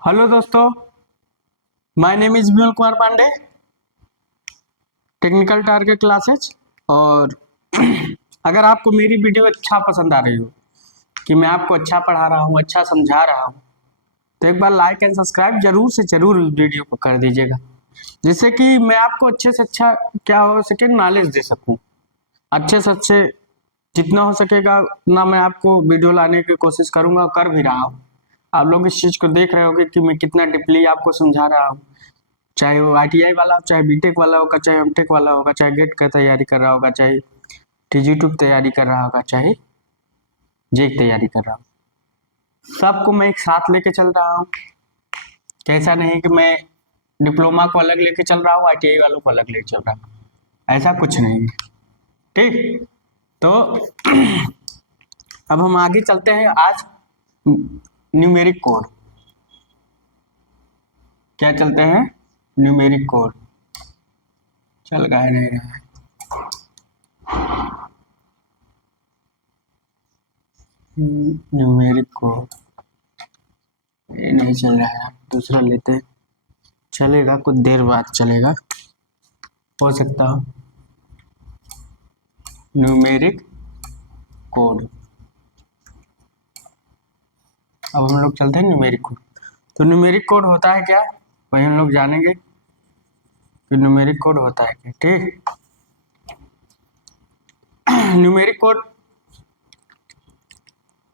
Hello दोस्तों, my name is Vimal Kumar Pandey, technical target classes. और अगर आपको मेरी वीडियो अच्छा पसंद आ रही हो कि मैं आपको अच्छा पढ़ा रहा हूँ, अच्छा समझा रहा हूँ, तो एक बार लाइक एंड सब्सक्राइब जरूर से जरूर वीडियो को कर दीजिएगा, जिससे कि मैं आपको अच्छे से अच्छा क्या हो सके नॉलेज दे सकूँ। अच्छे से अच्छे जितना हो सकेगा उतना मैं आपको वीडियो लाने की कोशिश करूंगा और कर भी रहा हूँ। आप लोग इस चीज़ को देख रहे होगे कि मैं कितना डीपली आपको समझा रहा हूँ, चाहे वो आईटीआई वाला हो, चाहे बीटेक वाला होगा, चाहे एमटेक वाला होगा, चाहे गेट का तैयारी कर रहा होगा, चाहे टीजी2 तैयारी कर रहा होगा, चाहे जे की तैयारी कर रहा हो, सबको मैं एक साथ लेके चल रहा हूँ। कैसा नहीं कि मैं डिप्लोमा को अलग लेके चल रहा हूँ, आईटीआई वालों को अलग लेके चल रहा हूँ, ऐसा कुछ नहीं है। ठीक, तो अब हम आगे चलते हैं। आज न्यूमेरिक कोड, क्या चलते हैं? Numeric code. चल गए नहीं रहा है। न्यूमेरिक कोड ये नहीं चल रहा है, दूसरा लेते हैं। चलेगा, कुछ देर बाद चलेगा, हो सकता हो। न्यूमेरिक कोड, अब हम लोग चलते हैं न्यूमेरिक कोड। तो न्यूमेरिक कोड होता है क्या, वही हम लोग जानेंगे कि न्यूमेरिक कोड होता है क्या। ठीक, न्यूमेरिक कोड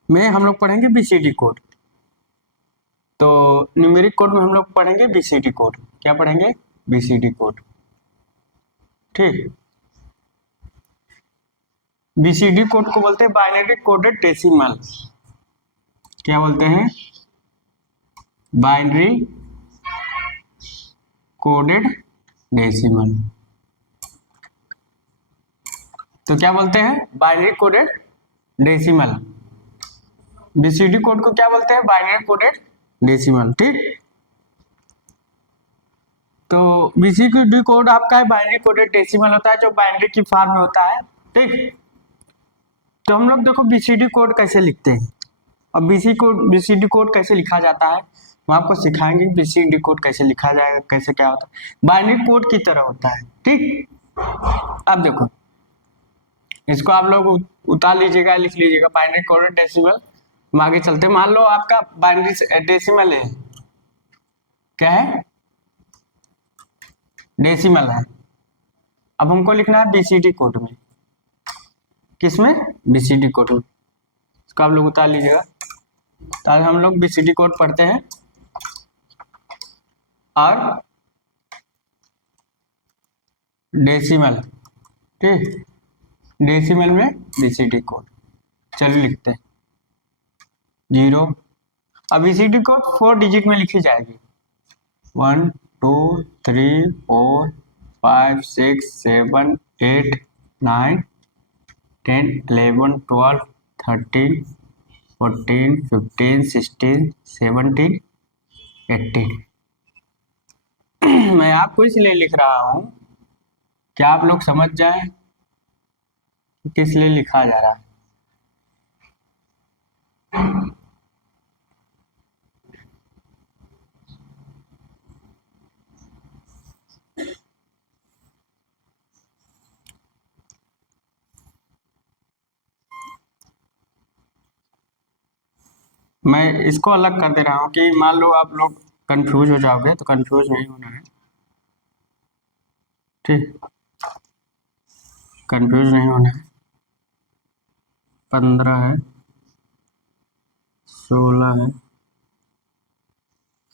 में हम लोग पढ़ेंगे बीसीडी कोड। तो न्यूमेरिक कोड में हम लोग पढ़ेंगे बीसीडी कोड। क्या पढ़ेंगे? BCD code. ठीक, बीसीडी कोड को बोलते हैं बाइनरी कोडेड डेसिमल। क्या बोलते हैं? Binary coded decimal. तो क्या बोलते हैं? Binary coded decimal. BCD code को क्या बोलते हैं? Binary coded decimal. ठीक, तो बीसीडी कोड आपका है बाइनरी कोडेड डेसिमल होता है, जो बाइनरी की फॉर्म में होता है। ठीक, तो हम लोग देखो बीसीडी कोड कैसे लिखते हैं और बीसीडी कोड कैसे लिखा जाता है, हम आपको सिखाएंगे बीसीडी कोड कैसे लिखा जाएगा, कैसे क्या होता है। बाइनरी कोड की तरह होता है। ठीक, अब देखो इसको आप लोग उतार लीजिएगा, लिख लीजिएगा बाइनरी कोडेड डेसिमल। हम आगे चलते हैं। मान लो आपका बाइनरी डेसिमल है, क्या है? डेसिमल है। अब हमको लिखना है बीसीडी कोड में। किसमें? बीसीडी कोड में। इसको आप लोग उतार लीजिएगा। तो आज हम लोग बीसीडी कोड पढ़ते हैं और डेसिमल। ठीक, डेसिमल में बीसीडी कोड। चलिए लिखते हैं 0। अब बीसीडी कोड 4 डिजिट में लिखी जाएगी। 1 2 3 4 5 6 7 8 9 10 11 12 13 14 15 16 17 18। मैं आपको इसलिए लिख रहा हूँ कि आप लोग समझ जाएं कि किस लिए लिखा जा रहा है। मैं इसको अलग कर दे रहा हूँ कि मान लो आप लोग कंफ्यूज हो जाओगे, तो कंफ्यूज नहीं होना है। ठीक, कंफ्यूज नहीं होना है। 15 है, 16 है,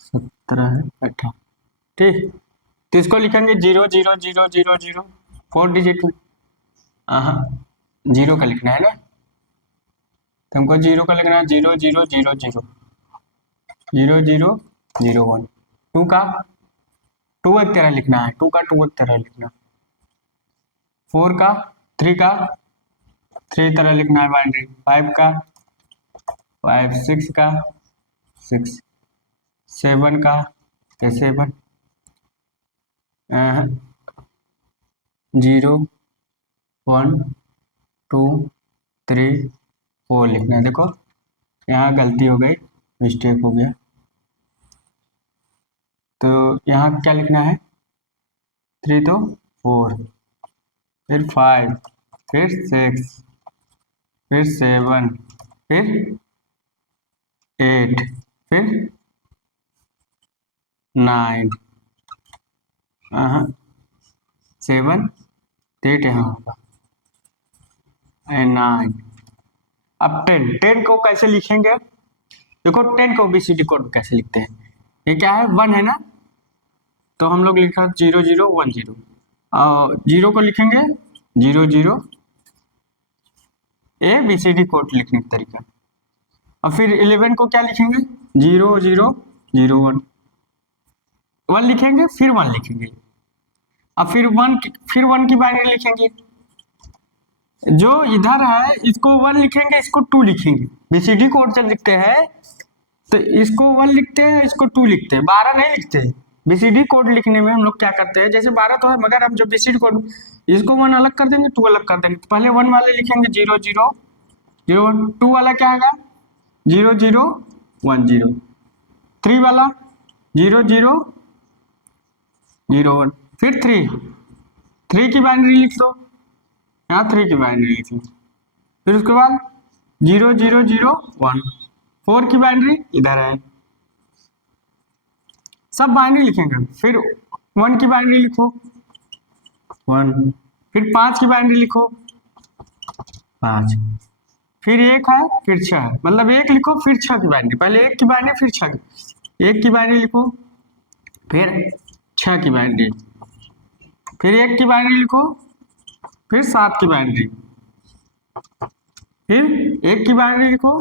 17 है, 18। ठीक, तो इसको लिखेंगे 0 0 0 0 0, 4 डिजिट में। हाँ, जीरो का लिखना है ना, तो हमको जीरो का लिखना है 0 0 0 0 0 0 0 1। टू का टू एक तरह लिखना है, टू का टू एक तरह लिखना। 4 का 3 का 3 तरह लिखना है बाइनरी। 5 का 5, 6 का 6, 7 का 7, 0 1 2 3 4 लिखना है। देखो यहाँ गलती हो गई, मिस्टेक हो गया। तो यहाँ क्या लिखना है, 3 तो 4, फिर 5, फिर 6, फिर 7, फिर 8, फिर 9, 7, 8 यहाँ होगा, 9। अब 10 को कैसे लिखेंगे, देखो 10 को BCD कोड कैसे लिखते हैं, ये क्या है 1 है ना, तो हम लोग लिखा 0 0 1 0, और 0 को लिखेंगे 0 0, ABCD कोड लिखने का तरीका। और फिर 11 को क्या लिखेंगे 0 0 0 1, 1 लिखेंगे फिर 1 लिखेंगे, अब फिर 1 की बाइनरी लिखेंगे, जो इधर है इसको 1 लिखेंगे, इसको 2 लिखेंगे। BCD कोड जब लिखते हैं तो इसको 1 लिखते हैं, इसको 2 लिखते हैं, 12 नहीं लिखते। BCD कोड लिखने में हम लोग क्या करते हैं, जैसे 12 तो है मगर हम जो BCD कोड इसको 1 अलग कर देंगे, 2 अलग कर देंगे। तो पहले 1 वाले लिखेंगे 0 0 0 1, 2 वाला क्या आएगा 0 0 1 0, 3 वाला 0 0 0 1, फिर 3 की बाइनरी लिख दो, यहाँ 3 की बाइनरी लिख लो, फिर उसके बाद 0 0 0 1, 4 की बाइनरी इधर है, सब बाइनरी लिखेंगे, फिर 1 की बाइनरी लिखो 1, फिर 5 की बाइनरी लिखो 5, फिर 1 है फिर 6 है, मतलब 1 लिखो फिर 6 की बाइनरी, पहले 1 की बाइनरी फिर 6 की, 1 की बाइनरी लिखो फिर 6 की बाइनरी, फिर 1 की बाइनरी लिखो फिर 7 की बाइनरी, फिर 1 की बाइनरी लिखो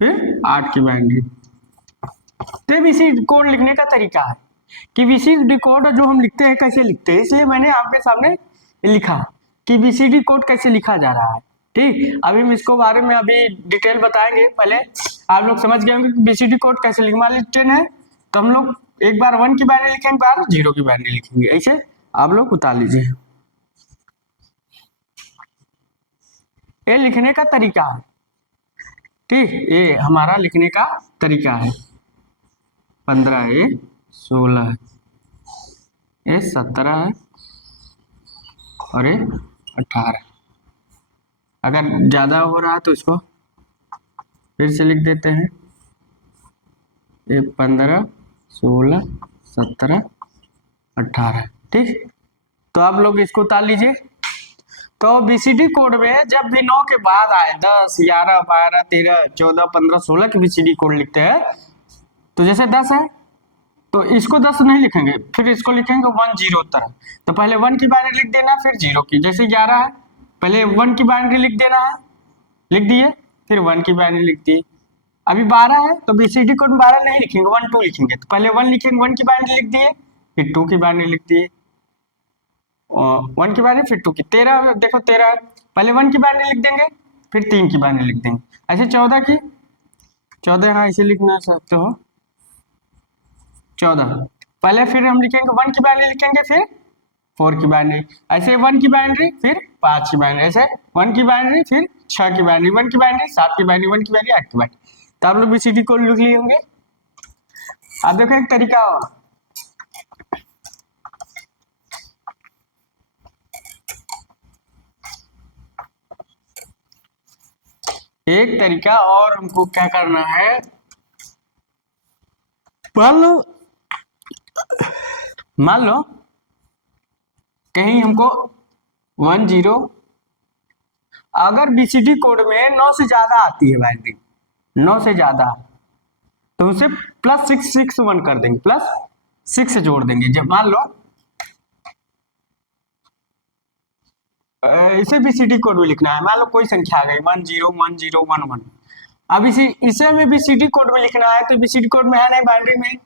फिर 8 की बाइनरी। तो BCD कोड लिखने का तरीका है कि BCD कोड जो हम लिखते हैं कैसे लिखते हैं, इसलिए मैंने आपके सामने लिखा कि BCD कोड कैसे लिखा जा रहा है। ठीक, अभी हम इसको बारे में अभी डिटेल बताएंगे, पहले आप लोग समझ गए होंगे कि BCD कोड कैसे लिखें। मान लीजिए 10 है तो हम लोग एक बार 1 की बाइनरी लिखेंगे, एक बार 0 की बाइनरी लिखेंगे, ऐसे आप लोग उतार लीजिए। ये लिखने का तरीका है, ठीक, ये हमारा लिखने का तरीका है। 15 है, 16 है, ये 17 है और ये 18। अगर ज्यादा हो रहा है तो इसको फिर से लिख देते हैं, ये 15 16 17 18, ठीक। तो आप लोग इसको उतार लीजिए। तो BCD कोड में जब भी 9 के बाद आए 10 11 12 13 14 15 16 के BCD कोड लिखते हैं, तो जैसे 10 है तो इसको 10 नहीं लिखेंगे, फिर इसको लिखेंगे 1 0 तरह। तो पहले 1 की बाइनरी लिख देना फिर 0 की, जैसे 11 है पहले 1 की बाइनरी लिख देना है, लिख दिए, फिर 1 की बाइनरी लिख दिए। अभी 12 है तो BCD कोड में 12 नहीं लिखेंगे, 1 2 लिखेंगे, तो पहले 1 लिखेंगे, 1 की बाइनरी लिख दिए, फिर 2 की बाइनरी लिख दिए, 1 की बाइनरी फिर 2 की। 13 देखो 13 है पहले 1 की बाइनरी लिख देंगे फिर 3 की बाइनरी लिख देंगे, ऐसे 14 की, 14 यहाँ इसे लिखना सकते हो 14, पहले फिर हम लिखेंगे 1 की बाइनरी लिखेंगे फिर 4 की बाइनरी, ऐसे 1 की बाइनरी फिर 5 की बाइनरी, ऐसे 1 की बाइनरी फिर 6 की बाइनरी, 1 की बाइनरी 7 की बाइनरी, 1 की बाइनरी 8 की बाइनरी। तो आप लोग BCD कोड लिख लिए होंगे। अब देखो एक तरीका और, एक तरीका और हमको क्या करना है, मान लो कहीं हमको 1 0, अगर BCD कोड में 9 से ज्यादा आती है बाइनरी, 9 से ज्यादा, तो उसे +6 6 1 कर देंगे, +6 जोड़ देंगे। जब मान लो इसे BCD कोड में लिखना है, मान लो कोई संख्या आ गई 1 0 1 0 1 1, अब इसे में BCD कोड में लिखना है, तो BCD कोड में है नहीं बाइनरी में,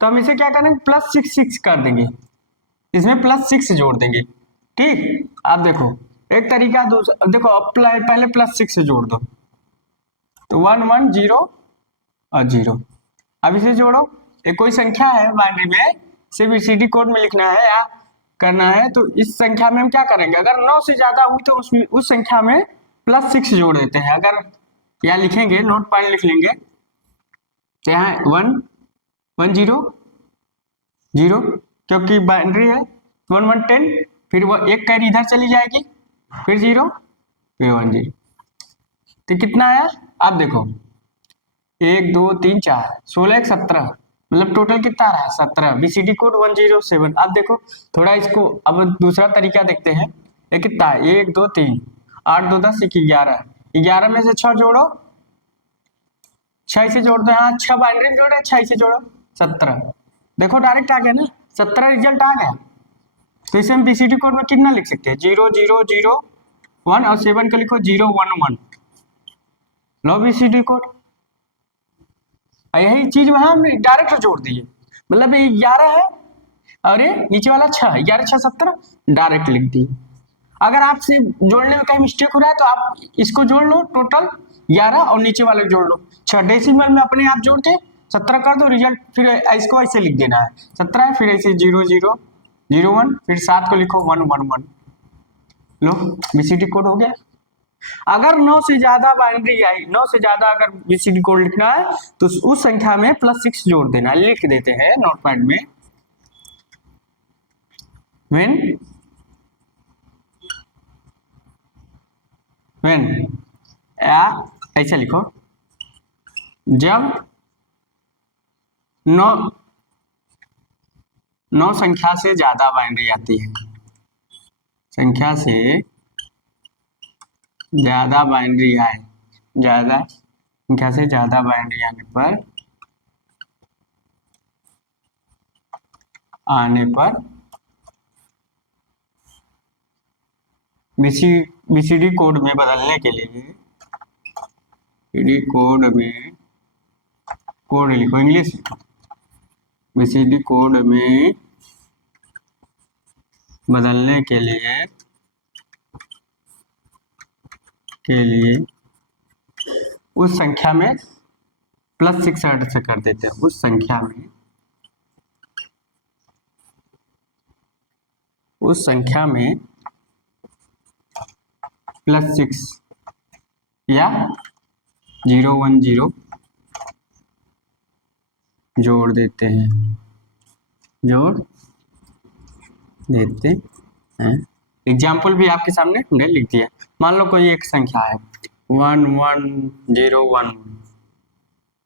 तो हम इसे क्या करेंगे +6 6 कर देंगे, इसमें +6 जोड़ देंगे। ठीक, आप देखो एक तरीका दूसरा देखो, पहले +6 से जोड़ दो, तो 1 1 0 और 0, अब इसे जोड़ो, एक कोई संख्या है बाइनरी में, इसे BCD कोड में लिखना है या करना है, तो इस संख्या में हम क्या करेंगे, अगर 9 से ज्यादा हुई तो उस संख्या में +6 जोड़ देते हैं। अगर या लिखेंगे नोट पॉइंट लिख लेंगे, तो यहाँ 1 1 0 0, क्योंकि बाइनरी है 1 1 10, फिर वो एक कैरी इधर चली जाएगी, फिर 0, फिर 1 0। तो कितना आया आप देखो, 1 2 3 4 16 1 17, मतलब टोटल कितना आ रहा है 17। BCD code 107। अब देखो थोड़ा इसको अब दूसरा तरीका देखते हैं। ये कितना है 1 2 3 8 2 10 1 11, 11 में से 6 जोड़ो, 6 से जोड़ दो, यहाँ 6 बाइनरी में जोड़े, 6 से जोड़ो 17। देखो डायरेक्ट आ गया ना, 17 रिजल्ट आ गया। तो इसे हम बीसीडी कोड में कितना लिख सकते हैं 0 0 0 1 और 7 को लिखो 0 1 1। लो बीसीडी कोड, यही चीज वहां हमने डायरेक्ट जोड़ दी है। मतलब ये 11 है और ये नीचे वाला 6 है, 11 6 17 डायरेक्ट लिख दी। अगर आपसे जोड़ने में कहीं मिस्टेक हो रहा है तो आप इसको जोड़ लो टोटल 11 और नीचे वाले जोड़ लो 6, डेसिमल में अपने आप जोड़ के 17 कर दो रिजल्ट, फिर इसको ऐसे लिख देना है 17 है, फिर ऐसे 0 0 0 1, फिर 7 को लिखो 1 1 1। लो बीसीडी कोड हो गया। अगर 9 से ज्यादा बाइनरी आई, 9 से ज्यादा अगर बीसीडी कोड लिखना है तो उस संख्या में +6 जोड़ देना, लिख देते हैं नोटपैड में। व्हेन या ऐसे लिखो, जब 9 संख्या से ज्यादा बाइनरी आती है, संख्या से ज्यादा बाइनरी आए, ज्यादा संख्या से ज्यादा बाइनरी आने पर बीसीडी कोड में बदलने के लिए, बीसीडी कोड में कोड लिखो, इंग्लिश बीसीडी कोड में बदलने के लिए उस संख्या में +6 ऐड से कर देते हैं, उस संख्या में +6 या 0 1 0 जोड़ देते हैं, एग्जाम्पल भी आपके सामने हमने लिख दिया। मान लो कोई एक संख्या है 1 1 0 1।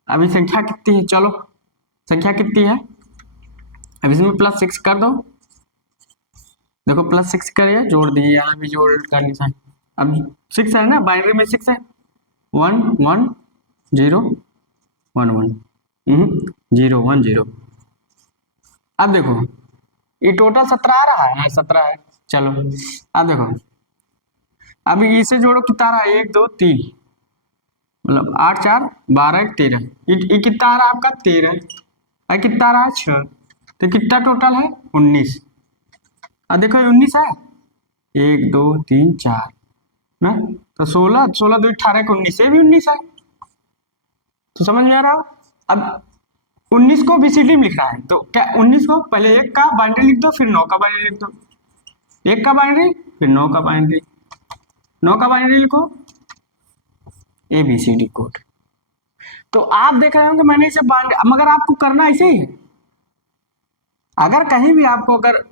अभी संख्या कितनी है, चलो संख्या कितनी है, अब इसमें +6 कर दो। देखो +6 करिए, जोड़ दिए, यहाँ भी जोड़ का निशान। अब 6 है ना, बाइनरी में 6 है, 1 1 0 1 1 0 1 0। अब देखो ये टोटल 17 आ रहा है, हाँ 17 है। चलो अब देखो, अब इसे जोड़ो कितना आ रहा है 1 2 3, मतलब 8 4 12 1 13। ये कितना आ रहा है आपका 13, और कितना आ रहा है 6, तो कितना टोटल है 19। अब देखो 19 है, 1 2 3 4 ना, तो 16 16 2 18 19, से भी 19 है। तो समझ में आ रहा? अब 19 को बीसीडी में लिखना है, तो क्या 19 को पहले 1 का बाइनरी लिख दो, फिर 9 का बाइनरी लिख दो, 1 का बाइनरी फिर 9 का बाइनरी, 9 का बाइनरी लिखो, ABCD कोड। तो आप देख रहे होंगे मैंने इसे बाइनरी, मगर आपको करना ऐसे ही है। अगर कहीं भी आपको अगर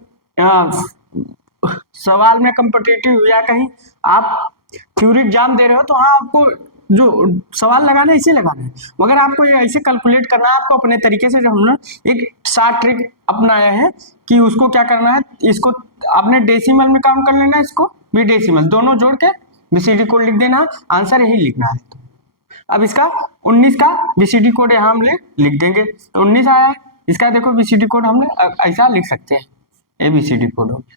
सवाल में कॉम्पिटिटिव या कहीं आप थ्योरी एग्जाम दे रहे हो तो हाँ आपको जो सवाल लगाना है इसे लगाना है, मगर आपको ये ऐसे कैलकुलेट करना है आपको अपने तरीके से। जो हमने एक शार्ट ट्रिक अपनाया है कि उसको क्या करना है, इसको आपने डेसिमल में काउंट कर लेना है, इसको भी डेसिमल दोनों जोड़ के बीसीडी कोड लिख देना, आंसर यही लिखना है। अब इसका 19 का बीसीडी कोड यहाँ हम लिख देंगे, तो 19 आया है, इसका देखो बीसीडी कोड हमने ऐसा लिख सकते हैं, ABCD कोड हो गया।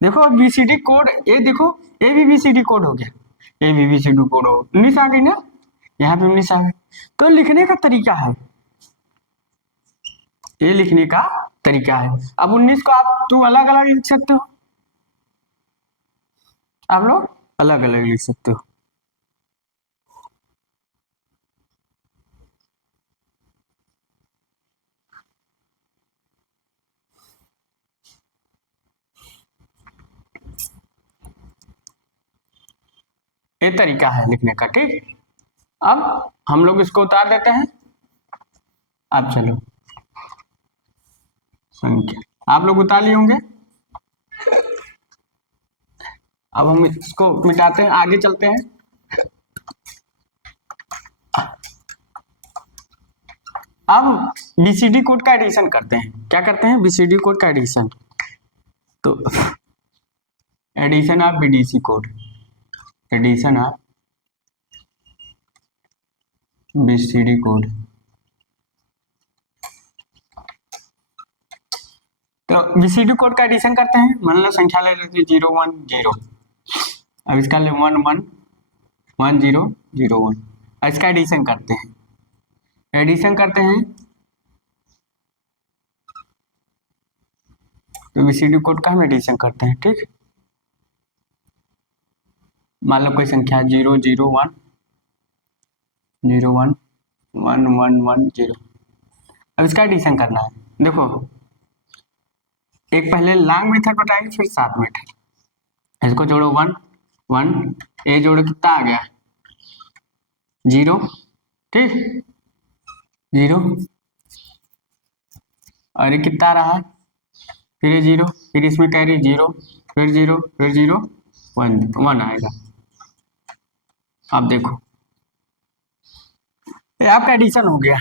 देखो बीसीडी कोड, ये देखो ए भी बीसीडी कोड हो गया, ए भी बीसीडी कोड हो, 19 आ गई ना, यहाँ पे 19 आ गई। तो लिखने का तरीका है, ये लिखने का तरीका है। अब 19 को आप तू अलग अलग लिख सकते हो, आप लोग अलग अलग लिख सकते हो। ये तरीका है लिखने का, ठीक। अब हम लोग इसको उतार देते हैं। अब चलो संख्या। आप लोग उतार लिए होंगे। अब हम इसको मिटाते हैं, आगे चलते हैं। अब बीसीडी कोड का एडिशन करते हैं। क्या करते हैं? बीसीडी कोड का एडिशन। तो addition of BDC code, addition of BCD code. तो बीसीडी कोड का एडिशन करते हैं। मान लो संख्या ले लेते 010। अब इसका ले 111001। इसका एडिशन करते हैं। एडिशन करते हैं तो बीसीडी कोड का हम एडिशन करते हैं। ठीक, मान लो कोई संख्या 001 अब इसका एडिशन करना है। देखो, एक पहले लॉन्ग मेथड बताएंगे, फिर शॉर्ट मेथड। इसको जोड़ो 1 1, ए जोड़ो कितना आ गया 0। ठीक, 0 और ये कितना रहा है, फिर ये 0, फिर इसमें कैरी 0, फिर 0, फिर 0, 1 आएगा। अब देखो ये आपका एडिशन हो गया।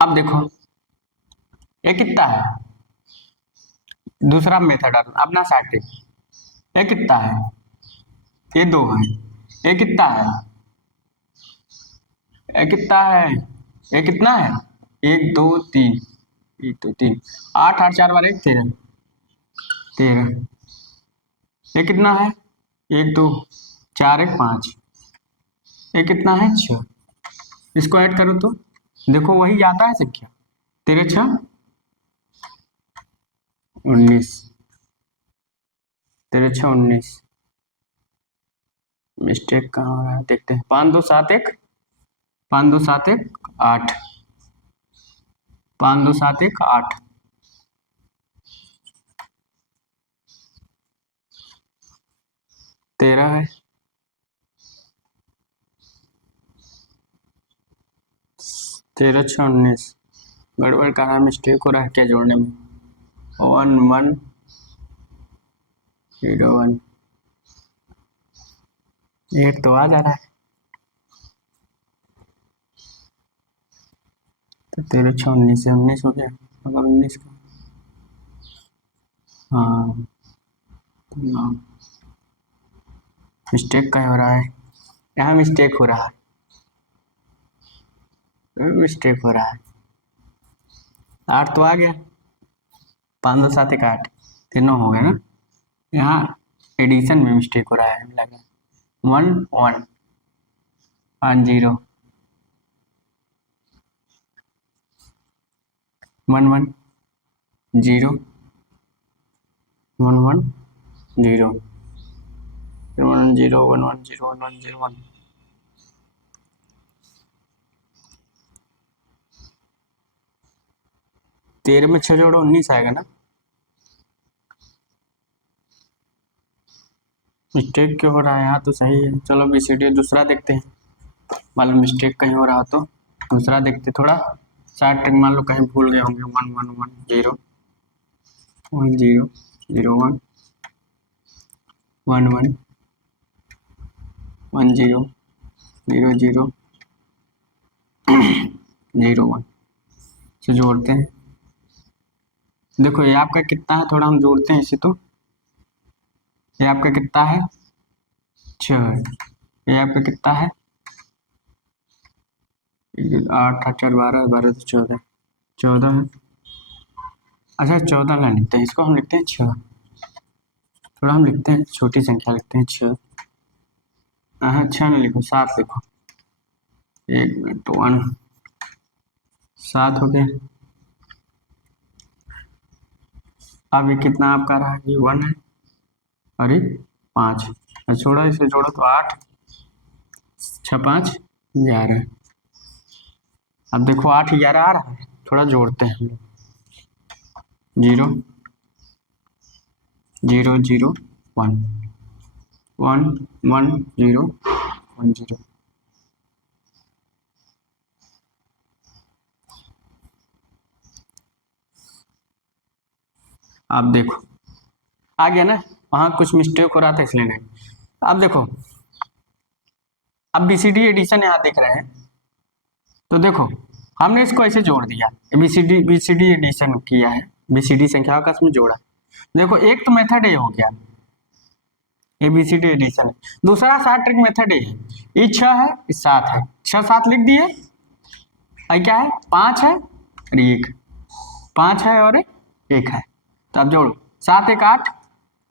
अब देखो ये कितना है, दूसरा मेथड अपना साइड। ये कितना है, ये 2 है। ये कितना है, ये कितना है, ये कितना है 1 2 3, 1 2 3, 8 8 4 बार 1 13 13। ये कितना है 1 2 4 1 5। ये कितना है 6। इसको ऐड करो तो देखो वही आता है संख्या 13 6 19, 13 6 19। मिस्टेक कहाँ हो रहा है देखते हैं। 5 2 7 1, 5 2 7 1 8, 5 2 7 1 8। 13 है, 13 6 19। गड़बड़ कर रहा, मिस्टेक हो रहा है क्या जोड़ने में। 1 1 0 1, ये तो आ जा रहा है। तो 13 6 19 से 19 हो गया। अगर 19 का हाँ, मिस्टेक कहीं हो रहा है, यहाँ मिस्टेक हो रहा है, मिस्टेक हो रहा है। 8 तो आ गया, 5 2 7 1 8, तीनों हो गए ना। यहाँ एडिशन में मिस्टेक हो रहा है, लगा 1 1 5 0 1 1 0 1 1 0 1 0 1 1 0 1 1 0 1। 13 में 6 जोड़ो 19 आएगा ना। मिस्टेक क्यों हो रहा है यहाँ, तो सही है। चलो बीसीडी दूसरा देखते हैं, मान लो मिस्टेक कहीं हो रहा हो तो दूसरा देखते। थोड़ा शार्ट ट्रिक मान लो कहीं भूल गए होंगे। 1 1 1 0 1 0 0 1 1 1 1 0 0 0 0 1 से जोड़ते हैं। देखो ये आपका कितना है, थोड़ा हम जोड़ते हैं इसे। तो ये आपका कितना है 6, ये आपका कितना है 8 8 4 12 12 तो 14 14 है। अच्छा 14 ना लिखते हैं, इसको हम लिखते हैं 6। थोड़ा हम लिखते हैं छोटी संख्या लिखते हैं 6। हाँ 6 ना लिखो, 7 लिखो। 1 मिनट तो 1 7 हो गया। अब ये कितना आपका रहा, ये 1 है और ये 5। छोड़ो इसे, जोड़ो तो 8 6 5 11। अब देखो 8 11 आ रहा है, थोड़ा जोड़ते हैं हम लोग। 0 0 0 1 1 1 0 1 0। आप देखो आ गया ना, वहाँ कुछ मिस्टेक हो रहा था इसलिए नहीं। अब देखो, अब बीसीडी एडिशन यहाँ देख रहे हैं, तो देखो हमने इसको ऐसे जोड़ दिया, बीसीडी एडिशन किया है, बीसीडी संख्याओं का इसमें जोड़ा। देखो एक तो मेथड ये हो गया, एबीसीडी एडिशन। दूसरा सात ट्रिक मेथड ये है, ये 6 है, ये 7 है, 6 7 लिख दिए, और क्या है 5 है और 1, 5 है और 1 है, तो अब जोड़ो 7 1 8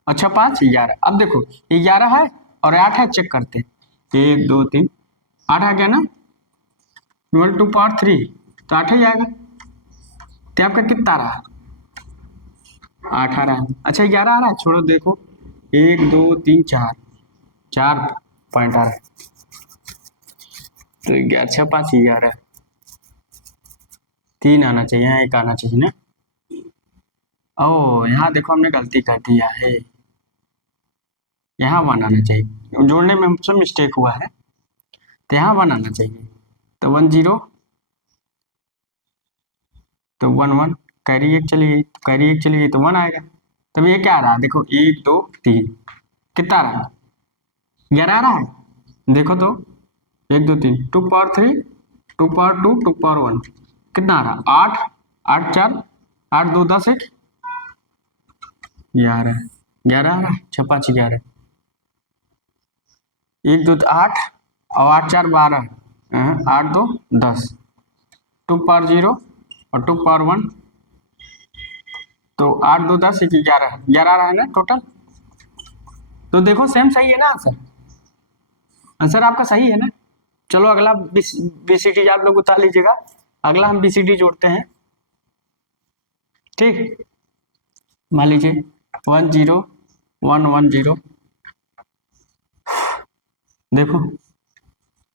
और 6 5 11। अब देखो 11 है और 8 है, चेक करते 1 2 3 8 आ गया ना, 2 पावर 3 तो 8 ही आएगा, तो आपका कितना रहा 8 आ रहा है। अच्छा 11 आ रहा है, छोड़ो देखो 1 2 3 4 4 पॉइंट आ रहा है, तो 11 6 5 11 3 आना चाहिए, यहाँ 1 आना चाहिए ना। ओ यहाँ देखो हमने गलती कर दिया है, यहाँ 1 आना चाहिए, जोड़ने में हमसे मिस्टेक हुआ है, तो यहाँ 1 आना चाहिए, तो 1 0 तो 1 1 कैरी 1 चली गई, तो कैरी 1 चली गई तो 1 आएगा। तब ये क्या आ रहा है, देखो 1 2 3 कितना आ रहा है 11 आ रहा है, देखो तो 1 2 3 2 पावर 3 2 पावर 2 2 पावर 1 कितना आ रहा 8 8 4 8 2 10 1 11 11 आ रहा है, 6 5 11 1 2 8 और 8 4 12 8 2 10 2 पावर 0 और 2 पावर 1 तो 8 2 10 1 11 11 आ रहा है ना टोटल। तो देखो सेम सही है ना आंसर, आंसर आपका सही है ना। चलो अगला बीसीडी आप लोग उतार लीजिएगा, अगला हम बीसीडी जोड़ते हैं, ठीक। मान लीजिए 1 0 1 1 0, देखो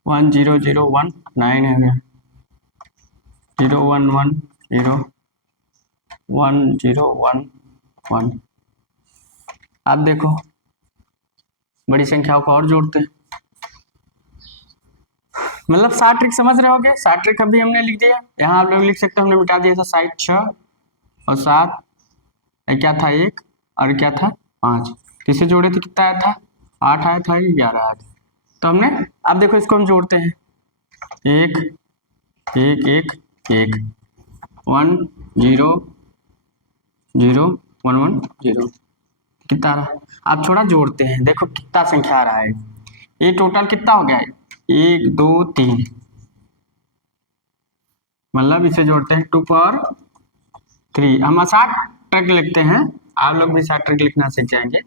1 0 0 1 9 है गया, 0 1 1 0 1 0 1 1। आप देखो बड़ी संख्याओं को और जोड़ते हैं, मतलब 7 ट्रिक समझ रहे होगे, 7 ट्रिक अभी हमने लिख दिया, यहाँ आप लोग लिख सकते हो हमने मिटा दिया था, साइड 6 और 7 क्या था 1 और क्या था 5, किसे जोड़े थे कितना आया था 8 आया था 11 आया था, तो हमने अब देखो इसको हम जोड़ते हैं 1 1 1 1 1 0 0 1 1 0 कितना आ रहा है। अब थोड़ा जोड़ते हैं, देखो कितना संख्या आ रहा है, ये टोटल कितना हो गया है 1 2 3, मतलब इसे जोड़ते हैं 2 पावर 3। हम 7 ट्रिक लिखते हैं, आप लोग भी 7 ट्रिक लिखना सीख जाएंगे।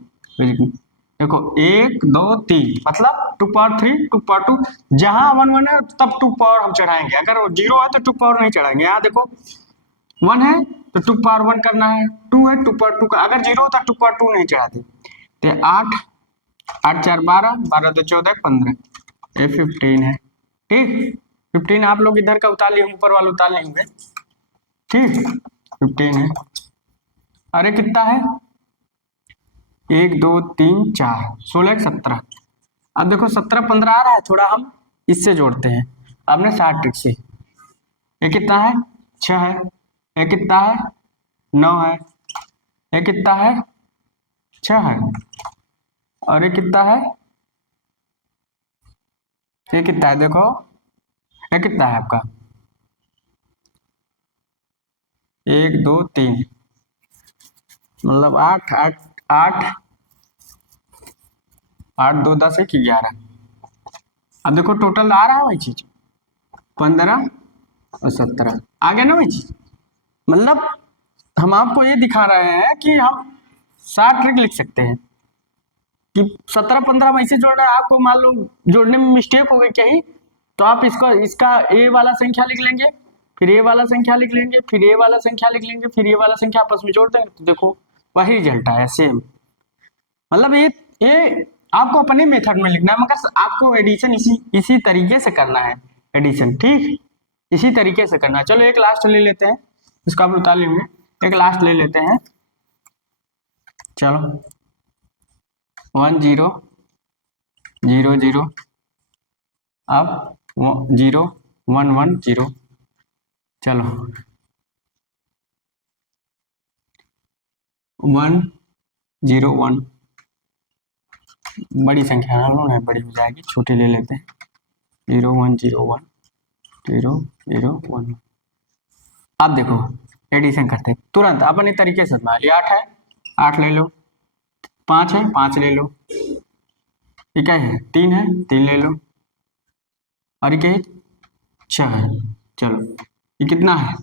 देखो 1 2 3 मतलब 2 पावर 3 2 पावर 2, जहां 1 1 है तब 2 पावर हम चढ़ाएंगे, अगर 0 है तो 2 पावर नहीं चढ़ाएंगे। यहाँ देखो 1 है तो 2 पावर 1 करना है, 2 है 2 पावर 2 का, अगर 0 होता 2 पावर 2 नहीं चढ़ाते। तो 8 8 4 12 12 2 14 15, ये 15 है, ठीक। 15 आप लोग इधर का उतार लिए, ऊपर वाला उतार लेंगे, ठीक 15 है। अरे कितना है 1 2 3 4 16 17, अब देखो 17 15 आ रहा है, थोड़ा हम इससे जोड़ते हैं आपने 60 ट्रिक से। ये कितना है 6 है, ये कितना है 9 है, ये कितना है 6 है, और ये कितना है, ये कितना है देखो, ये कितना है आपका 1 2 3, मतलब 8 8 8 8 2 10 1 11। अब देखो टोटल आ रहा है वही चीज 15 और 17 आ गया ना वही चीज, मतलब हम आपको ये दिखा रहे हैं कि हम 60 ट्रिक लिख सकते हैं कि 17 15 हम ऐसे जोड़ रहे हैं, आपको मान लो जोड़ने में मिस्टेक हो गई कहीं, तो आप इसको इसका ए वाला संख्या लिख लेंगे, फिर ए वाला संख्या लिख लेंगे, फिर ए वाला संख्या लिख लेंगे, फिर ए वाला संख्या आपस में जोड़ देंगे, तो देखो वही रिजल्ट आया सेम। मतलब ये आपको अपने मेथड में लिखना है, मगर आपको एडिशन इसी इसी तरीके से करना है, एडिशन ठीक इसी तरीके से करना है। चलो एक लास्ट ले लेते हैं, इसको आप उतार लेंगे, एक लास्ट ले लेते हैं, चलो 1 0 0 0, अब 0 1 1 0, चलो 101, बड़ी संख्या है, बड़ी हो जाएगी, छोटी ले लेते हैं। 0101 001। अब देखो एडिशन करते हैं तुरंत अपने तरीके से। मान लिया 8 है, 8 ले लो। 5 है, 5 ले लो। ये क्या है, 3 है, 3 ले लो। और ये क्या है, 6 है। चलो ये कितना है,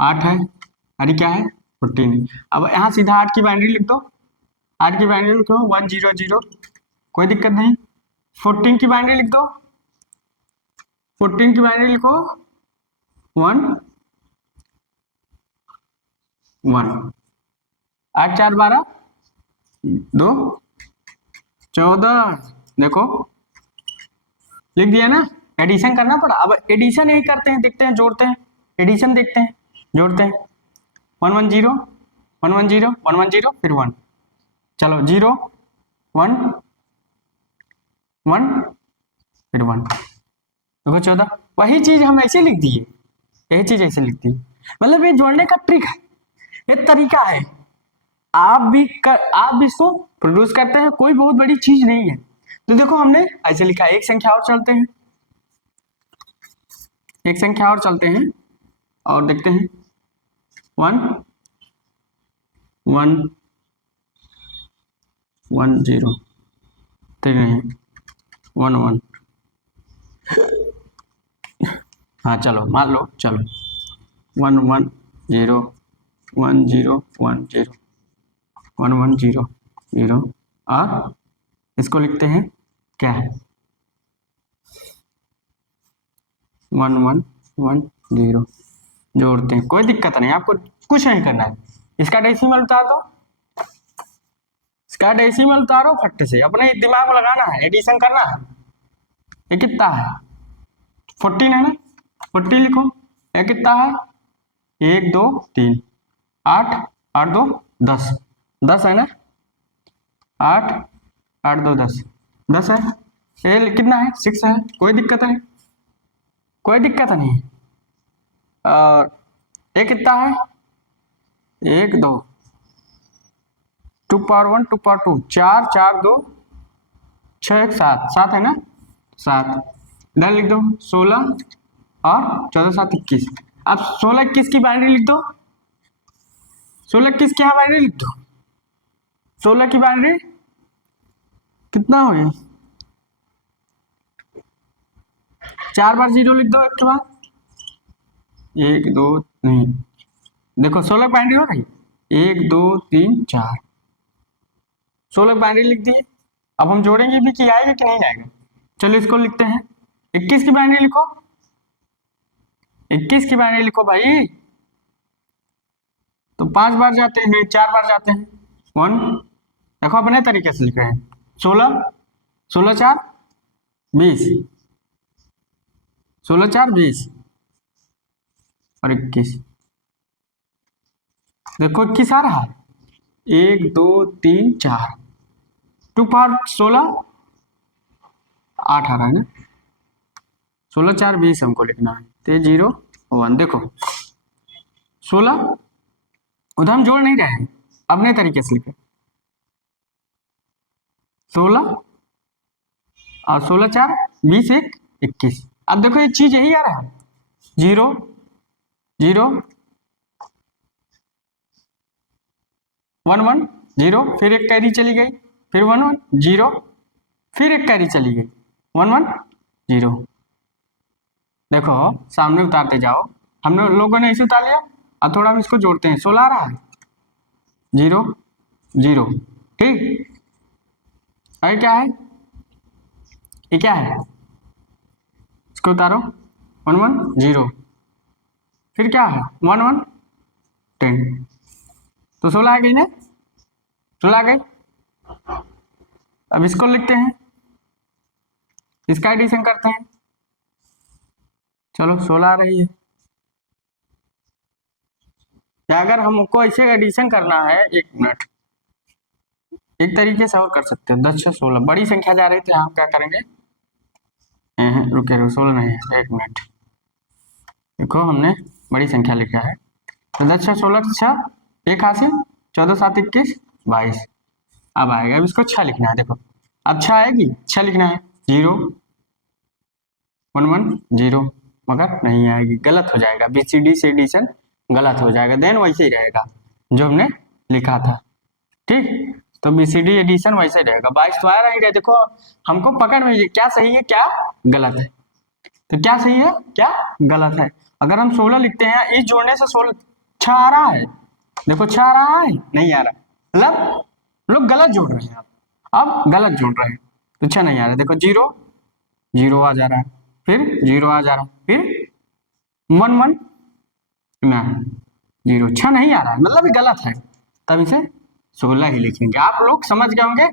8 है। और ये क्या है, 14। अब यहाँ सीधा 8 की बाइनरी लिख दो। 8 की बाइनरी लिखो 100, कोई दिक्कत नहीं। 14 की बाइनरी लिख दो। 14 की बाइनरी लिखो 1 1। 8 4 12 2 14। देखो लिख दिया ना। एडिशन करना पड़ा। अब एडिशन यही करते हैं, देखते हैं, जोड़ते हैं। एडिशन देखते हैं, जोड़ते हैं। 110 110 110 फिर 1। चलो 0 1 1 फिर 1। देखो 14। वही चीज हम ऐसे लिख दिए, यही चीज ऐसे लिख दी। मतलब ये जोड़ने का ट्रिक है, ये तरीका है। आप भी इसको प्रोड्यूस करते हैं, कोई बहुत बड़ी चीज नहीं है। तो देखो हमने ऐसे लिखा। एक संख्या और चलते हैं, एक संख्या और चलते हैं और देखते हैं। 1 1 1 0 3 नहीं 1 1। हाँ चलो मान लो, चलो 1 1 0 1 0 1 0 1 1 0 0। और इसको लिखते हैं क्या है, 1 1 1 0। जोड़ते हैं, कोई दिक्कत नहीं, आपको कुछ नहीं करना है। इसका डेसिमल उतार दो, इसका डेसिमल उतारो फट से, अपने दिमाग में लगाना है, एडिशन करना है। ये कितना है, 14 है ना, 14 लिखो। ये कितना है, 1 2 3 8 8 2 10 10 है ना, 8 8 2 10 10 है। ये कितना है, 6 है। कोई दिक्कत नहीं, कोई दिक्कत नहीं। और ये कितना है, 1 2 2 पावर 1 2 पावर 2 4 4 2 6 1 7 7 है ना, 7। इधर लिख दो 16 और 14 7 21। अब 16 21 की बाइनरी लिख दो। 16 21 की यहाँ बाइनरी लिख दो। 16 की बाइनरी कितना हुई, 4 बार 0 लिख दो एक के बाद। 1 2 नहीं, देखो 16 बाइनरी हो रही, 1 2 3 4। 16 बाइनरी लिख दी। अब हम जोड़ेंगे भी कि आएगा कि नहीं आएगा। चलो इसको लिखते हैं। 21 की बाइनरी लिखो, 21 की बाइनरी लिखो भाई। तो 5 बार जाते हैं, 4 बार जाते हैं, 1। देखो अपने तरीके से लिख रहे हैं। 16 16 4 20, 16 4 20 और 21। देखो 21 आ रहा है, 1 2 3 4 2 पावर 16 8 आ रहा है ना। 16 4 20 हमको लिखना है, तो 0 1। देखो 16 उधर हम जोड़ नहीं रहे हैं, अपने तरीके से लिखे। 16 और 16 4 20 1 21। अब देखो ये चीज यही आ रहा है, 0 0 1 1 0, फिर एक कैरी चली गई, फिर 1 1 0, फिर एक कैरी चली गई, 1 1 0। देखो सामने उतारते जाओ, हम लोगों ने इसे उतार लिया। अब थोड़ा हम इसको जोड़ते हैं। 16 आ रहा है, 0 0, ठीक। अरे क्या है, ये क्या है, इसको उतारो, 1 1 0, फिर क्या है 1 1 10। तो 16 आ गई ना, 16 आ गई। अब इसको लिखते हैं, इसका एडिशन करते हैं। चलो 16 आ रही है। या अगर हमको ऐसे एडिशन करना है, 1 मिनट, एक तरीके से और कर सकते हैं। 10 6 16 बड़ी संख्या जा रही थी, हम क्या करेंगे, रुके रुको 16 नहीं है, 1 मिनट। देखो हमने बड़ी संख्या लिखा है, तो 10 6 16 6 1 हासिल 14 7 21 22। अब आएगा, अब इसको 6 लिखना है। देखो अब 6 आएगी, 6 लिखना है। 0 1 1 0, मगर नहीं आएगी, गलत हो जाएगा। BCD से एडिशन गलत हो जाएगा, देन वैसे ही रहेगा जो हमने लिखा था। ठीक, तो BCD एडिशन वैसे रहेगा। 22 तो आ रहा है। देखो हमको पकड़ में ये क्या सही है क्या गलत है, तो क्या सही है क्या गलत है। अगर हम 16 लिखते हैं, इस जोड़ने से 16 6 आ रहा है। देखो 6 आ रहा है, नहीं आ रहा, मतलब लोग गलत जोड़ रहे हैं। अब गलत जोड़ रहे हैं तो 6 नहीं आ रहा। देखो 0 0 आ जा रहा है, फिर 0 आ जा रहा है, फिर 1 1 ना 0, 6 नहीं आ रहा है, मतलब ये गलत है। तब इसे 16 ही लिखेंगे। आप लोग समझ गए होंगे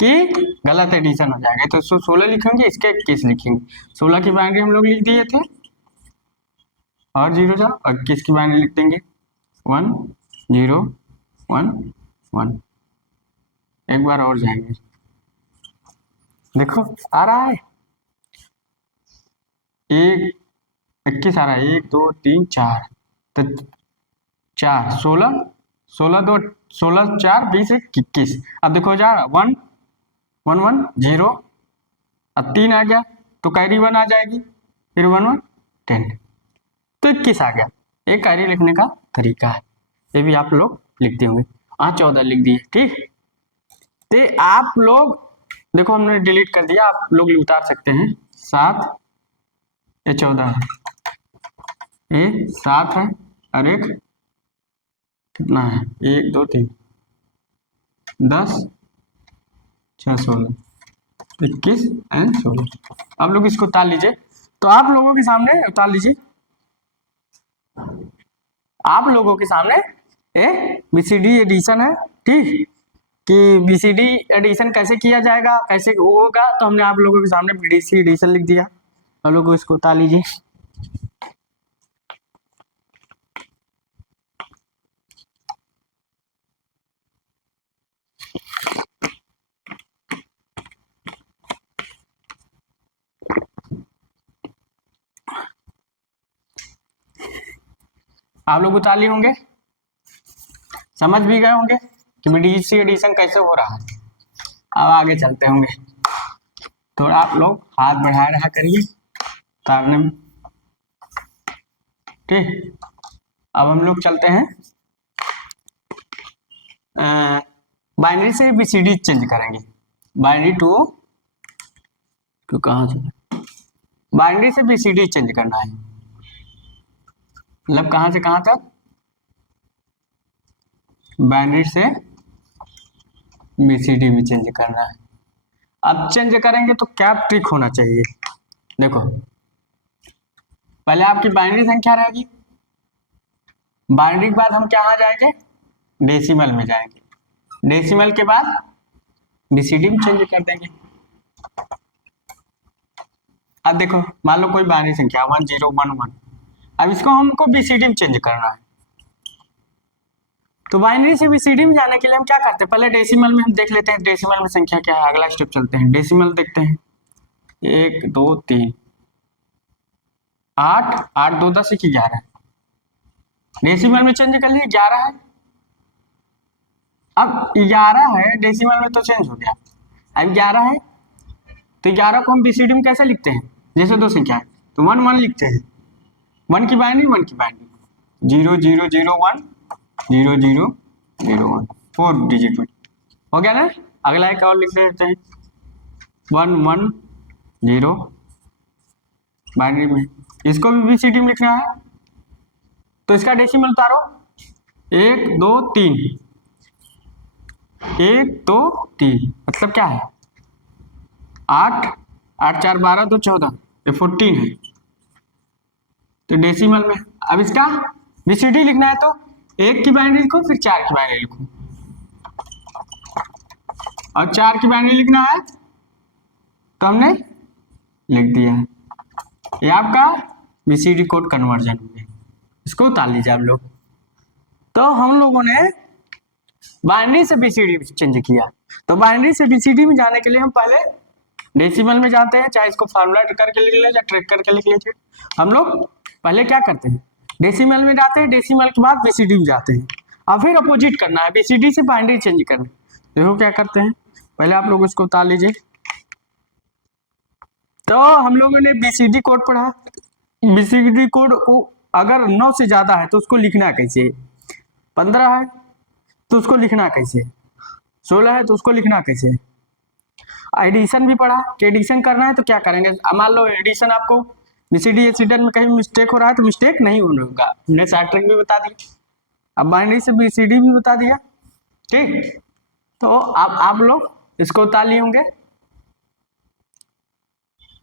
कि गलत एडिशन हो जाएगा, तो 16 लिखेंगे, इसके 21 लिखेंगे। 16 की बाइनरी हम लोग लिख दिए थे और 0 था, और 21 की बाइनरी लिख देंगे 1 0 1 1। एक बार और जाएंगे, देखो आ रहा है 1 21 आ रहा है, 1 2 3 4, तो 4 16 16 2 16 4 20 21। अब देखो जा 1 1 1 0, अब 3 आ गया तो कैरी 1 आ जाएगी, फिर 1 1 10, तो 21 आ गया। एक कैरी लिखने का तरीका है, ये भी आप लोग लिखते होंगे। 14 लिख दिए। ठीक, तो आप लोग देखो हमने डिलीट कर दिया, आप लोग उतार सकते हैं। 7 ये 14 है, ये 7 है, और एक कितना है 1 2 3 10 6 16 21 एंड 16। आप लोग इसको उतार लीजिए, तो आप लोगों के सामने उतार लीजिए, आप लोगों के सामने ए BCD एडिशन है। ठीक, कि BCD एडिशन कैसे किया जाएगा, कैसे होगा, तो हमने आप लोगों के सामने BDC एडिशन लिख दिया। आप लोग इसको उतार लीजिए। आप लोग उतार लिए होंगे, समझ भी गए होंगे कि BDC एडिशन कैसे हो रहा है। अब आगे चलते होंगे, थोड़ा आप लोग हाथ बढ़ा रहा करिए उतारने में। ठीक, अब हम लोग चलते हैं बाइनरी से BCD चेंज करेंगे। बाइनरी टू कहाँ से, बाइनरी से BCD चेंज करना है, मतलब कहाँ से कहाँ तक, बाइनरी से BCD में चेंज करना है। अब चेंज करेंगे तो क्या ट्रिक होना चाहिए। देखो पहले आपकी बाइनरी संख्या रहेगी, बाइनरी के बाद हम कहाँ जाएंगे, डेसिमल में जाएंगे, डेसिमल के बाद BCD में चेंज कर देंगे। अब देखो मान लो कोई बाइनरी संख्या 1 0 1 1, अब इसको हमको BCD में चेंज करना है। तो बाइनरी से BCD में जाने के लिए हम क्या करते हैं, पहले डेसिमल में हम देख लेते हैं डेसिमल में संख्या क्या है। अगला स्टेप चलते हैं, डेसिमल देखते हैं। 1 2 3 8 8 2 10 1 11, डेसिमल में चेंज कर लिए 11 है। अब 11 है डेसिमल में तो चेंज हो गया, अब 11 है, तो 11 को हम BCD में कैसे लिखते हैं, जैसे दो संख्या है तो 1 1 लिखते हैं, 1 की बाइनरी 1 की बाइनरी 0 0 0 1 0 0 0 1, 4 डिजिट में हो गया ना। अगला एक और लिख देते हैं 1 1 0 बाइनरी में, इसको भी BCD में लिखना है, तो इसका डेसिमल उतारो 1 2 3 1 2 3, मतलब क्या है 8 8 4 12 2 14, ये 14 है, तो डेसिमल में। अब इसका BCD लिखना है तो 1 की बाइनरी लिखो, फिर 4 की बाइनरी लिखो, और 4 की बाइनरी लिखना है तो हमने लिख दिया है। ये आपका BCD कोड कन्वर्जन हो गया, इसको उतार लीजिए आप लोग। तो हम लोगों ने बाइनरी से BCD चेंज किया, तो बाइनरी से BCD में जाने के लिए हम पहले डेसिमल में जाते हैं, चाहे इसको फार्मूला करके लिख ले या ट्रेक करके लिख लीजिए। हम लोग पहले क्या करते हैं, डेसिमल में जाते हैं, डेसिमल के बाद BCD में जाते हैं। और फिर अपोजिट करना है, बीसीडी से बाइनरी चेंज करना है। देखो क्या करते हैं, पहले आप लोग इसको उतार लीजिए। तो हम लोगों ने बीसीडी कोड पढ़ा, बीसीडी कोड को अगर 9 से ज्यादा है तो उसको लिखना कैसे, 15 है तो उसको लिखना कैसे, 16 है तो उसको लिखना कैसे। एडिशन भी पढ़ा कि एडिशन करना है तो क्या करेंगे। मान लो एडिशन आपको बीसीडी एसिडन में कहीं मिस्टेक हो रहा है तो मिस्टेक नहीं होगा, हमने साइड ट्रिक भी बता दी, अब बाइनरी से बीसीडी भी बता दिया। ठीक, तो अब आप लोग इसको उतार लिए होंगे,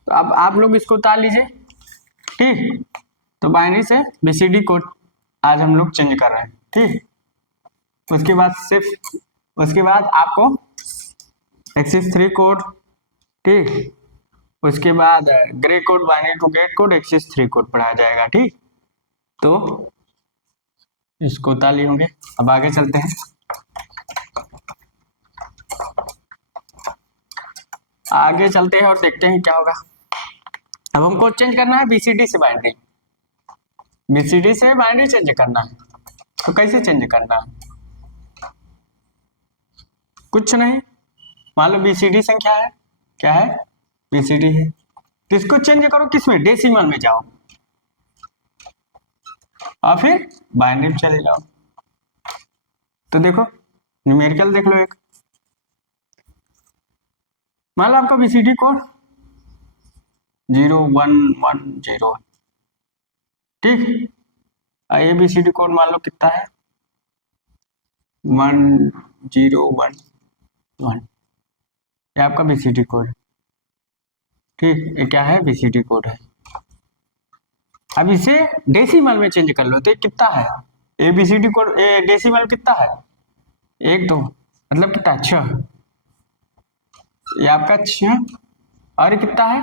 तो अब आप लोग इसको उतार लीजिए। ठीक, तो बाइनरी से बीसीडी कोड आज हम लोग चेंज कर रहे हैं। ठीक, उसके बाद सिर्फ उसके बाद आपको एक्सिस 3 कोड, ठीक, उसके बाद gray code, binary to gate code, excess 3 code पढ़ाया जाएगा। ठीक, तो इसको उतार लिए होंगे, अब आगे चलते हैं। आगे चलते हैं और देखते हैं क्या होगा। अब हमको चेंज करना है बीसीडी से बाइनरी, बीसीडी से बाइनरी चेंज करना है, तो कैसे चेंज करना है, कुछ नहीं, मान लो बीसीडी संख्या है, क्या है, बीसीडी है, तो इसको चेंज करो किसमें, डेसिमल में जाओ और फिर बाइनरी में चले जाओ। तो देखो न्यूमेरिकल देख लो, एक मान लो आपका बीसीडी कोड 0110, ठीक, ये बीसीडी कोड मान लो कितना है 1011, ये आपका बीसीडी कोड, ठीक, ये क्या है, बीसीडी कोड है। अब इसे डेसिमल में चेंज कर लो, तो ये कितना है, ए बीसीडी कोड, ए डेसिमल कितना है 1 2, मतलब कितना 6, ये आपका 6, और ये कितना है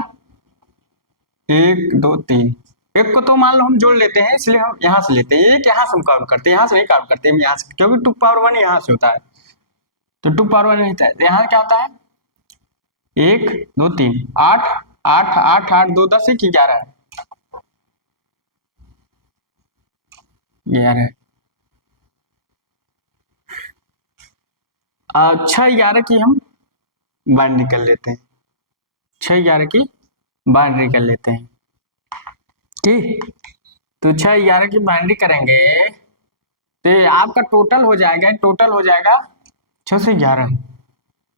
1 2 3, एक को तो मान लो हम जोड़ लेते हैं, इसलिए हम यहाँ से लेते हैं, एक यहाँ से हम काउंट करते हैं, यहाँ से नहीं काउंट करते हम यहाँ से, क्योंकि 2 पावर 1 यहाँ से होता है, तो 2 पावर 1 होता है, यहाँ क्या होता है 1 2 3 8 8 8 8 2 10 1 11 11, 6 11 की हम बाइनरी कर लेते हैं, 6 11 की बाइनरी कर लेते हैं। ठीक, तो 6 11 की बाइनरी करेंगे तो आपका टोटल हो जाएगा, 6 से 11,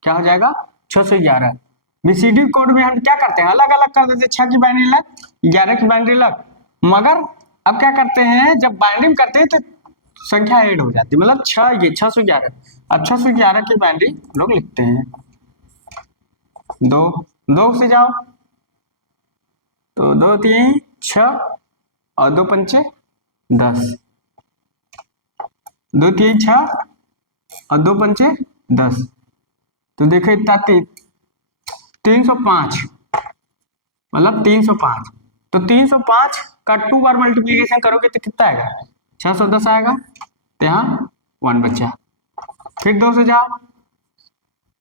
क्या हो जाएगा 6 से 11। बीसीडी कोड में हम क्या करते हैं, अलग अलग कर देते हैं, 6 की बाइनरी अलग, 11 की बाइनरी अलग, मगर अब क्या करते हैं जब बाइनरी करते हैं तो संख्या ऐड हो जाती है, मतलब 6 से 11, अब 6 से 11 की बाइनरी लोग लिखते हैं, 2 2 से जाओ तो 2 3 6 और 2 पंचे 10, 2 3 6 और 2 पंचे 10, तो देखो इतना 305, मतलब 305, तो 305 का 2 बार मल्टीप्लीकेशन करोगे तो कितना आएगा 610 आएगा, तो यहाँ 1 बचा। फिर 2 से जाओ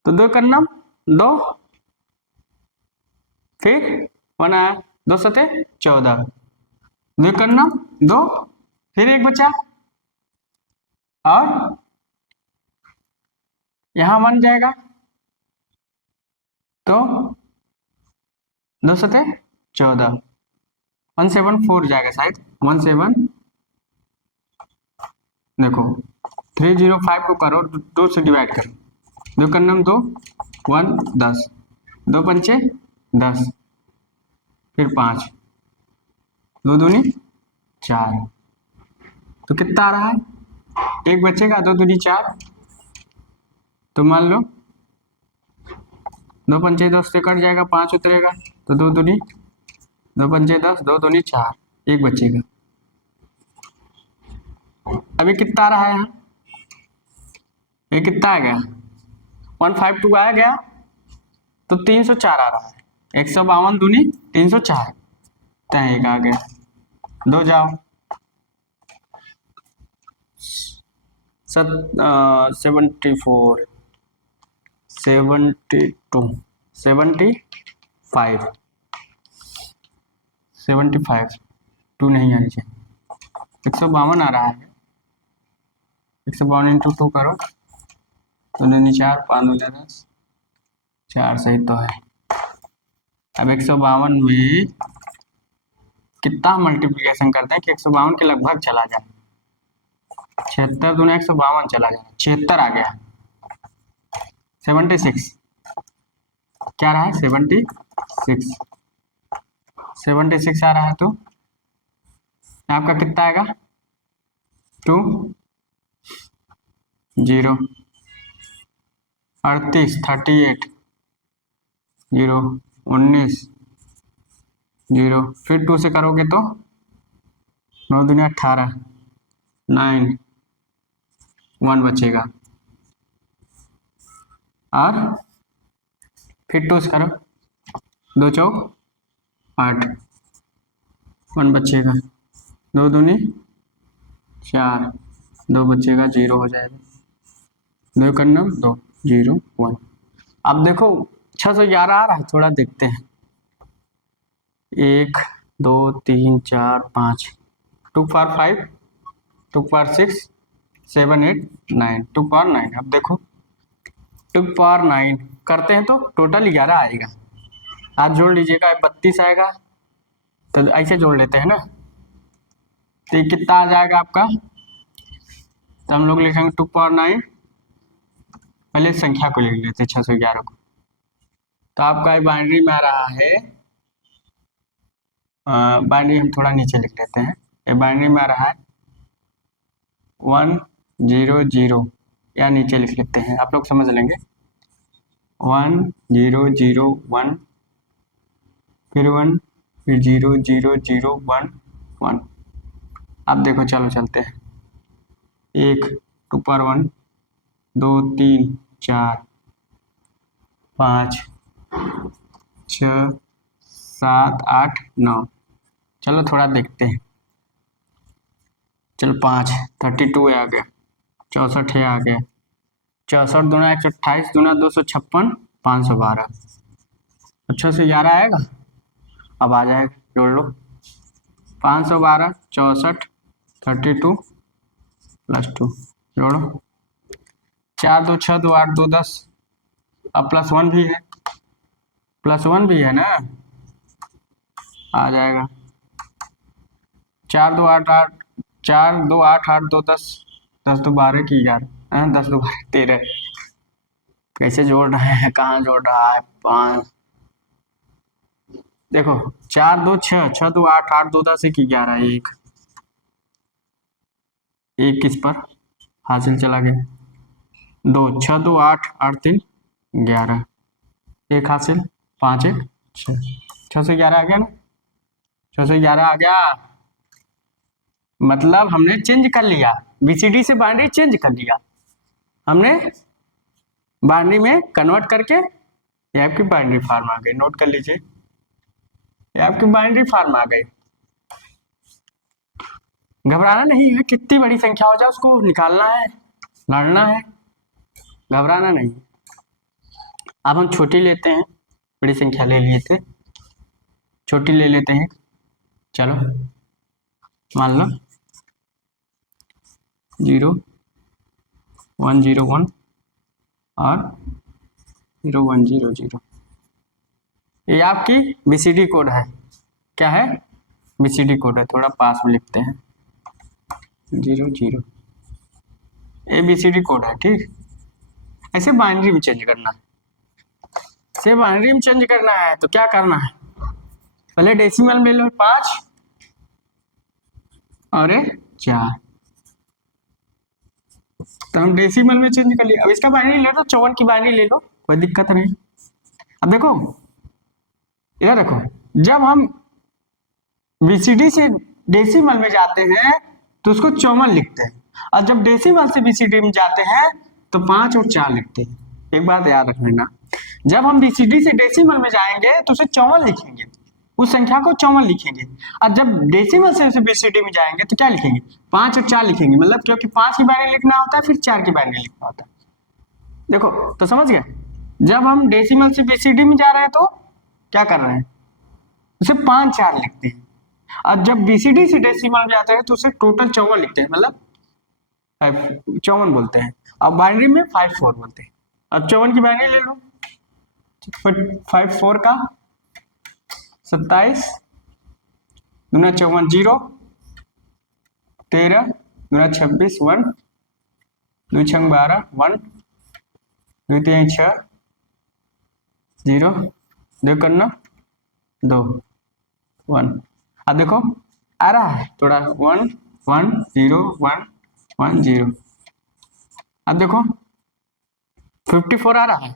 तो 2 करना 2, फिर 1 आया, 2 सते 14, 2 करना 2, फिर 1 बचा, और यहाँ 1 जाएगा, तो 2 सते 14, 174 जाएगा शायद, 17, देखो 305 को करो 2 से डिवाइड करो, 2 करना 2 1 10, 2 पंचे 10, फिर 5, 2 दूनी 4, तो कितना आ रहा है, 1 बचेगा, 2 दूनी 4, तो मान लो 2 पंचे 10 से कट जाएगा, 5 उतरेगा, तो 2 दूनी 2 पंचे 10, 2 दूनी 4, 1 बचेगा। अभी कितना आ रहा है यहाँ, ये कितना आ गया 152 आ गया, तो 304 आ रहा है, 152 दूनी 304, तय एक आ गया, 2 जाओ 74 72 75 75 2 नहीं आनी चाहिए, 152 आ रहा है, 152 इंटू 2 करो, तो 2 4 5 2 10, 4 सही तो है। अब 152 में कितना मल्टीप्लिकेशन करते हैं कि 152 के लगभग चला जाए। 76 दूना 152 चला जाए, 76 आ गया। 76 क्या रहा है, 76 आ रहा है, तो आपका कितना आएगा, 2 0 38 38 0 19 0, फिर 2 से करोगे तो 9 दूनी 18 9 1 बचेगा, और फिर 2 से करो, 2 चौक 8 1 बचेगा, 2 दूनी 4 2 बचेगा, 0 हो जाएगा, 2 करना 2 0 1। अब देखो 611 आ रहा है, थोड़ा देखते हैं। 1 2 3 4 5, 2 पावर 5, 2 पावर 6 7 8 9, 2 पावर 9। अब देखो 2 पावर 9 करते हैं तो टोटल 11 आएगा। आप जोड़ लीजिएगा, 32 आएगा, तो ऐसे जोड़ लेते हैं ना, तो ये कितना आ जाएगा आपका, तो हम लोग लिखेंगे 2 पावर 9, पहले संख्या को लिख लेते हैं 611 को, तो आपका बाइनरी में आ रहा है, बाइनरी हम थोड़ा नीचे लिख लेते हैं, ये बाइनरी में आ रहा है 1 0 0, या नीचे लिख लेते हैं, आप लोग समझ लेंगे, 1 0 0 1, फिर 1, फिर 0 0 0 1 1। अब देखो चलो चलते हैं, 1 2 पावर 1 2 3 4 5 6 7 8 9, चलो थोड़ा देखते हैं, चलो 5 32 आ गया, 64 है आ गया, 64 दूना 128 दूना 256 512, 611 आएगा। अब आ जाएगा, जोड़ लो, 512 64 32 प्लस 2, जोड़ो, 4 2 6 2 8 2 10, अब प्लस 1 भी है, प्लस 1 भी है ना, आ जाएगा 4 2 8 8 4 2 8 8 2 10, 10 2 12 की 11, 10 2 12 13, कैसे जोड़ रहे हैं, कहाँ जोड़ रहा है, 5, देखो 4 2 6 6 2 8 8 2 10 की 11, एक किस पर हासिल चला गया, 2 6 2 8 8 3 11, एक हासिल, 5 1 6, 611 आ गया ना, 611 आ गया, मतलब हमने चेंज कर लिया, बीसीडी से बाइनरी चेंज कर लिया हमने, बाइनरी में कन्वर्ट करके, ये आपकी बाइनरी फॉर्म आ गई, नोट कर लीजिए, ये आपकी बाइनरी फॉर्म आ गई। घबराना नहीं है, कितनी बड़ी संख्या हो जाए उसको निकालना है, लड़ना है, घबराना नहीं। अब हम छोटी लेते हैं, बड़ी संख्या ले लिए थे, छोटी ले लेते हैं, चलो मान लो 0 1 0 1 और 0 1 0 0, ये आपकी बीसीडी कोड है, क्या है, बीसीडी कोड है, थोड़ा पास में लिखते हैं, 0 0, ये बीसीडी कोड है, ठीक। ऐसे बाइनरी में चेंज करना है, ऐसे बाइनरी में चेंज करना है, तो क्या करना है, पहले डेसिमल में लो 5 और 4, तो हम डेसिमल में चेंज कर लिया। अब इसका बाइनरी ले लो, 54 की बाइनरी ले लो, कोई दिक्कत नहीं। अब देखो इधर देखो, जब हम बीसीडी से डेसिमल में जाते हैं तो उसको 54 लिखते हैं, और जब डेसिमल से बीसीडी में जाते हैं तो 5 और 4 लिखते हैं। एक बात याद रख लेना, जब हम बीसीडी से डेसिमल में जाएंगे तो उसे 54 लिखेंगे, उस संख्या को 54 लिखेंगे, और जब डेसिमल से बीसीडी में जाएंगे तो क्या लिखेंगे, 5 और 4 लिखेंगे, मतलब क्योंकि 5 की बाइनरी लिखना होता है, फिर 4 की बाइनरी लिखना होता है। देखो तो समझ गए, जब हम डेसिमल से बीसीडी में जा रहे हैं तो क्या कर रहे हैं, उसे 5 4 लिखते हैं, और जब बीसीडी से डेसिमल में जाते हैं तो उसे टोटल 54 लिखते हैं, मतलब 54 बोलते हैं। अब बाइनरी में 54 बोलते हैं। अब 54 की बाइनरी ले लो, 54 का 27 दूना 54 0, 13 दूना 26 1, 2 6 12 1, 2 3 6 0, 2 करना 2 1। अब देखो आ रहा है थोड़ा 1 1 0 1 1 0। अब देखो 54 आ रहा है,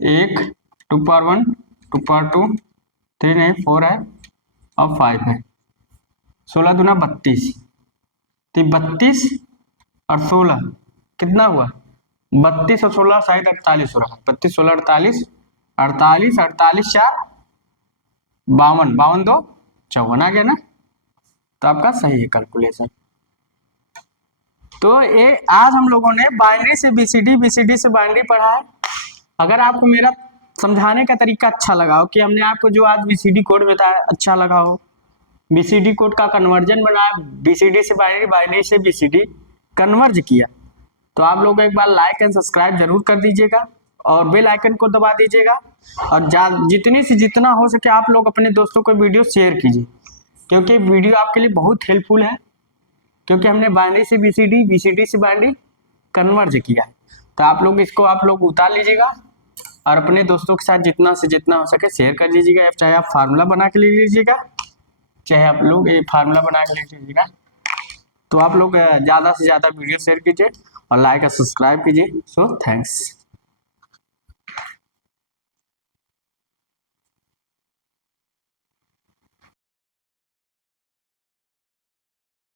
1 2 पावर 1 2 पावर 2 3 नहीं 4 है और 5 है। 16 दूना 32, तो 32 और 16 कितना हुआ, 32 और 16 शायद 48 हो रहा है। 32 16 48, 48 48 4 52, 52 2 54 आ गया ना। तो आपका सही है कैलकुलेशन। तो ये आज हम लोगों ने बाइनरी से बीसीडी, बीसीडी से बाइनरी पढ़ा है। अगर आपको मेरा समझाने का तरीका अच्छा लगा हो, कि हमने आपको जो आज बीसीडी कोड बताया अच्छा लगा हो, बीसीडी कोड का कन्वर्जन बनाया, बीसीडी से बाइनरी, बाइनरी से बीसीडी कन्वर्ज किया, तो आप लोग एक बार लाइक एंड सब्सक्राइब जरूर कर दीजिएगा और बेल आइकन को दबा दीजिएगा। और जितने से जितना हो सके आप लोग अपने दोस्तों को वीडियो शेयर कीजिए, क्योंकि वीडियो आपके लिए बहुत हेल्पफुल है, क्योंकि हमने बाइनरी से बीसीडी, बीसीडी से बाइनरी कन्वर्ज किया है। तो आप लोग इसको आप लोग उतार लीजिएगा और अपने दोस्तों के साथ जितना से जितना हो सके शेयर कर लीजिएगा। चाहे आप फार्मूला बना के ले लीजिएगा, चाहे आप लोग ये फार्मूला बना के ले लीजिएगा। तो आप लोग ज़्यादा से ज़्यादा वीडियो शेयर कीजिए और लाइक और सब्सक्राइब कीजिए। So thanks.